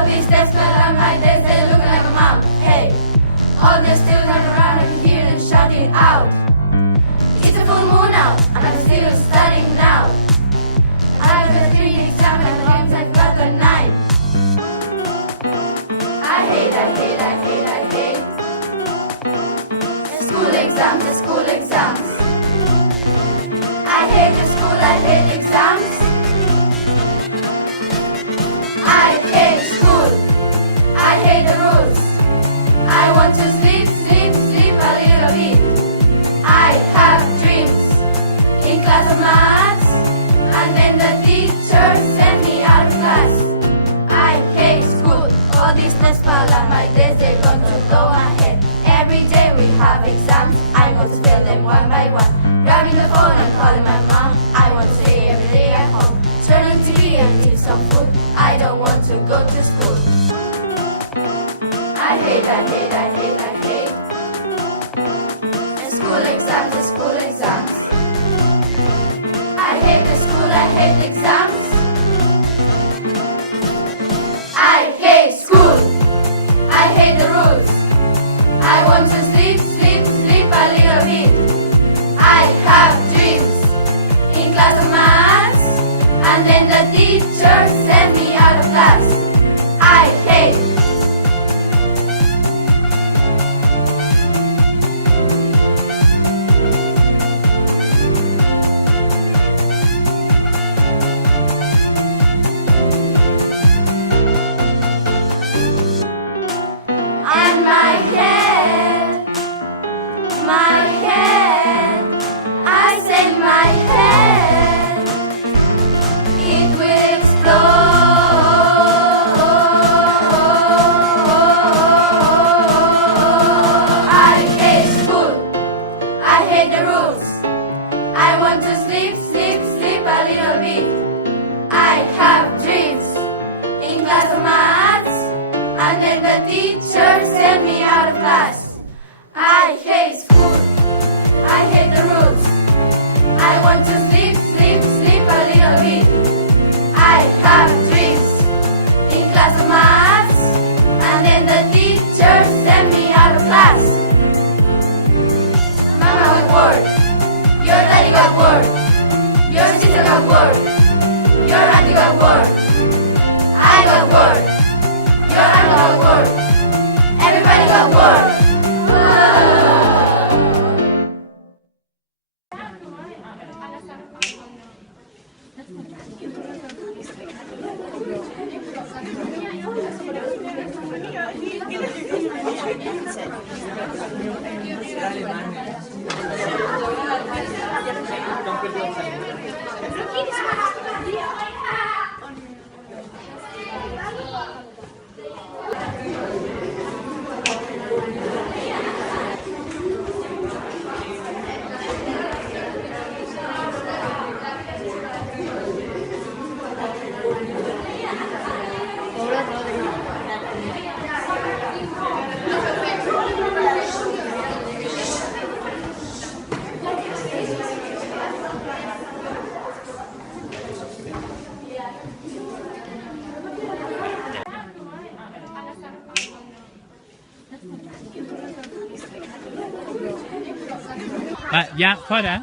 All these desks on my desk, they look like a mom. Hey, all the students run around and hear them shouting out. It's a full moon now, and I'm still studying now. I have a 3 exam and the games I've got a 9. I hate the school exams. I hate the school, I hate exams. I hate school, I hate the rules. I want to sleep a little bit. I have dreams in class of maths, and then the teacher sent me out of class. I hate school, all these tests fall on my desk, they're going to go ahead. Every day we have exams, I'm going to fail them one by one. Grabbing the phone and calling my mom, I want to stay every day at home. Turning TV and eat some food, I don't want to go to school. I hate the school exams. I hate the school, I hate exams. I hate school, I hate the rules. I want to sleep a little bit. I have dreams in class of maths, and then the teacher sent me out of class. I hate. And my head, I say my head, it will explode. I hate school, I hate the rules. I want to sleep a little bit. I have dreams in class of maths, and then the teacher sent me out of class. I hate school, I hate the rules. I want to sleep a little bit. I have dreams in class of maths, and then the teacher sent me out of class. Mama got work, your daddy got work, your sister got work, your auntie got work, I got work, your uncle got work, everybody got work. Ja, fora.